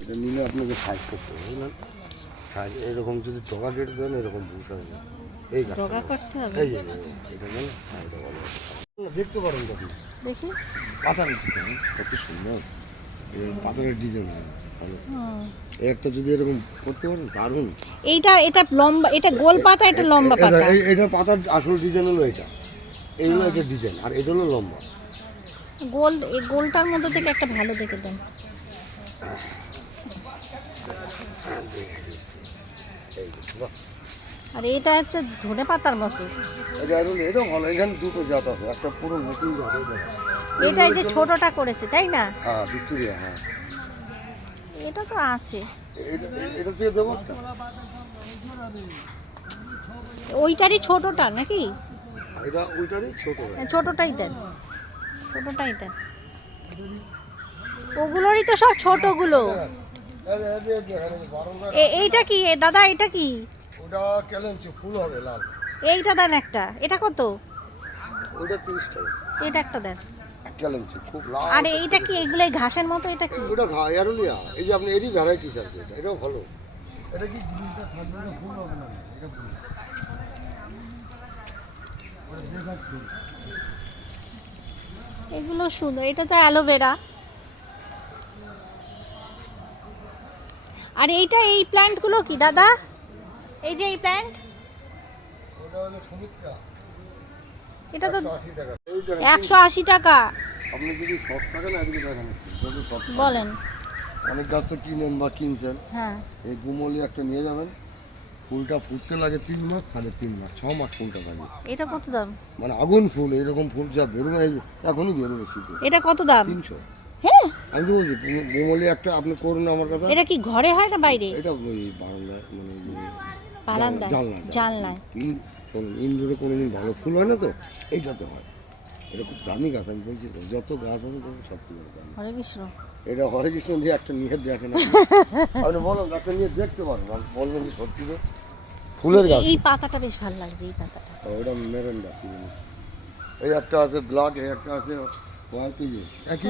এটা নিলে আপনাকে সাইজ করতে হবে বুঝলেন সাইজ এরকম যদি ডগা কেটে দেন এরকম বুশ হবে এই করতে হবে? এই এটা নেন হ্যাঁ, এটা। দেখতে পারেন দেখি। ডিজাইন কত সুন্দর। এই পাথরের ডিজাইন ভালো। একটা যদি এরকম করতে পারেন দারুণ। এইটা এটা লম্বা এটা গোল পাতা এটা লম্বা পাতা? এটার পাতার আসল ডিজাইন হলো এটা। এই হলো এটা ডিজাইন আর এটা হলো লম্বা। গোল এই গোলটার মধ্যে থেকে একটা ভালো দেখে দেন। আর এটা হচ্ছে ধনে পাতার মতো। এটা ভালো এখানে দুটো জাত আছে একটা পুরো নতুন জাত এটা এটা যে ছোটটা করেছে তাই না? হ্যাঁ ভিক্টোরিয়া হ্যাঁ। এটা তো আছে। এটা এটা দিয়ে দেবো ওইটারই ছোটটা নাকি? এটা ওইটারই ছোট। হ্যাঁ, ছোটটাই দেন। ছোটটাই দেন। ওগুলোরই তো সব ছোটগুলো। এ- এইটা কি? এ দাদা এটা কি? ওটা কেলেন ফুল হবে লাল। এইটা দেন একটা। এটা কত? ওটা তিরিশ টাকা। এটা একটা দেন। কেলেন খুব লাল আর এইটা কি? এগুলো এই ঘাসের মতো? এটা কি? ওটা ঘা এরুলিয়া এই যে আপনি এরই ভ্যারাইটিস আর কি এটা। এটাও ভালো। এটা কি জিনিসটা থাকবে না? ফুল হবে না? এটা ফুল। এগুলো সুন্দর এটা তো অ্যালোভেরা। আর এইটা এই প্ল্যান্টগুলো কি দাদা? এই যে এই প্ল্যান্ট? এটা তো একশো আশি টাকা। আপনি যদি শখ থাকে না এদিকে দেখেন। বলেন। অনেক গাছ তো কিনেন বা কিনছেন। হ্যাঁ। এই গুমলি একটা নিয়ে যাবেন। ফুলটা ফুটতে লাগে তিন মাস তাহলে তিন মাস ছ মাস ফুলটা থাকে এটা কত দাম? মানে আগুন ফুল এরকম ফুল যা বেরোবে এখনই বেরোবে শীতে। এটা কত দাম? তিনশো। হ্যাঁ। আমি তো বলছি গুমলি একটা আপনি করুন আমার কাছে এটা কি ঘরে হয় না বাইরে? এটা ওই বারান্দায় মানে বারান্দায় জানলায়, জানলায়। ইন- ইনডোরে কোনোদিন ভালো ফুল হয় না তো? এইটাতে হয়। এটা খুব দামি গাছ আমি বলছি তো যত গাছ আছে তত সব থেকে দামি হরে কৃষ্ণ। এটা হরে কৃষ্ণ দিয়ে একটা নিয়ে দেখেন আপনি বলুন একটা নিয়ে দেখতে পারেন আর বলবেন যে সত্যি তো। ফুলের গাছ। এই পাতাটা বেশ ভালো লাগছে এই পাতাটা। ওটা মেরেন্ডা এই একটা আছে ব্ল্যাক এই একটা আছে হোয়াইট একই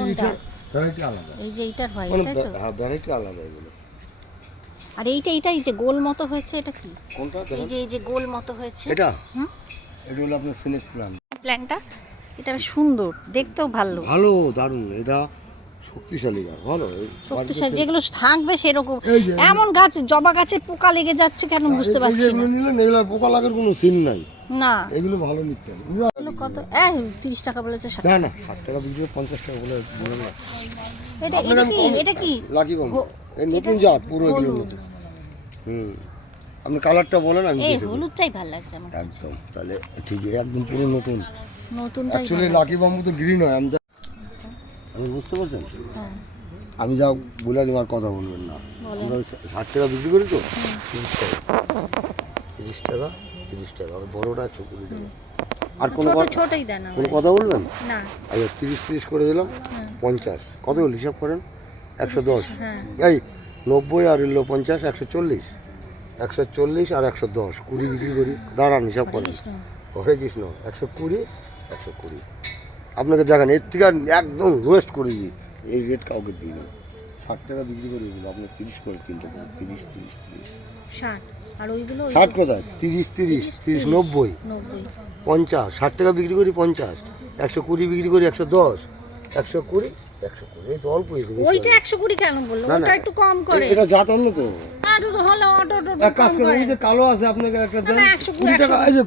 ভ্যারাইটি আলাদা। এই যে এইটার হয় তাই তো? হ্যাঁ ভ্যারাইটি আলাদা এগুলো। আর এইটা এইটা এই যে গোল মতো হয়েছে এটা কি? কোনটা? এই যে এই যে গোল মতো হয়েছে। এটা? হুম? এটা হলো আপনার সিনেক প্ল্যান। প্ল্যানটা? এটা সুন্দর দেখতেও ভালো। ভালো দারুণ। এটা শক্তিশালী গাছ ভালো। শক্তিশালী যেগুলো থাকবে সেরকম। এমন গাছ জবা গাছে পোকা লেগে যাচ্ছে কেন বুঝতে পারছি না। পোকা লাগার কোনো সিন নাই। না। এগুলো ভালো নিচ্ছে। কত? তিরিশ টাকা বলেছে ষাট। না না ষাট টাকা বিক্রি করে পঞ্চাশ টাকা বলে বলে না এটা এটা কি? এটা কি? লাকি বাম এই নতুন জাত পুরো এগুলো হলুদ। নতুন হুম। আপনি কালারটা বলেন আমি এই হলুদটাই ভালো লাগছে আমার একদম তাহলে ঠিক একদম পুরো নতুন। অ্যাকচুয়ালি লাকি বাম্বু তো গ্রিন হয় আমি যা আমি বুঝতে পারছেন? হ্যাঁ। আমি যা বলে দেওয়ার কথা বলবেন না। আমরা ষাট টাকা বিক্রি করি তো? তিরিশ টাকা তিরিশ টাকা তিরিশ টাকা। বড়োটা একশো কুড়ি টাকা। আর কোনো কথা ছোটই দেন কোনো কথা বলবেন? না। আচ্ছা তিরিশ তিরিশ করে দিলাম হ্যাঁ। পঞ্চাশ। কত হলো? হিসাব করেন। একশো দশ। হ্যাঁ। এই নব্বই আর হলো পঞ্চাশ একশো চল্লিশ। একশো চল্লিশ আর একশো দশ। কুড়ি বিক্রি করি। দাঁড়ান হিসাব করেন। হরে কৃষ্ণ। একশো কুড়ি একশো কুড়ি। আপনাকে দেখেন এর থেকে একদম ওয়েস্ট করে দিই। এই রেট কাউকে দিই না। ষাট টাকা বিক্রি করে এগুলো আপনার তিরিশ করে তিনটে করে তিরিশ তিরিশ তিরিশ। ষাট আর ওইগুলো ষাট কোথায়? তিরিশ তিরিশ তিরিশ নব্বই। পঞ্চাশ ষাট টাকা বিক্রি করি পঞ্চাশ একশো কুড়ি বিক্রি করি একশো দশ একশো কুড়ি একশো কুড়ি এই তো অল্প হয়েছে ওইটা একশো কুড়ি কেন বলল? ওটা একটু কম করে। এটা জাত অন্য তো। এক কাজ করে। ওই যে কালো আছে আপনাকে একটা দেন। কুড়ি, কুড়ি টাকা এই যে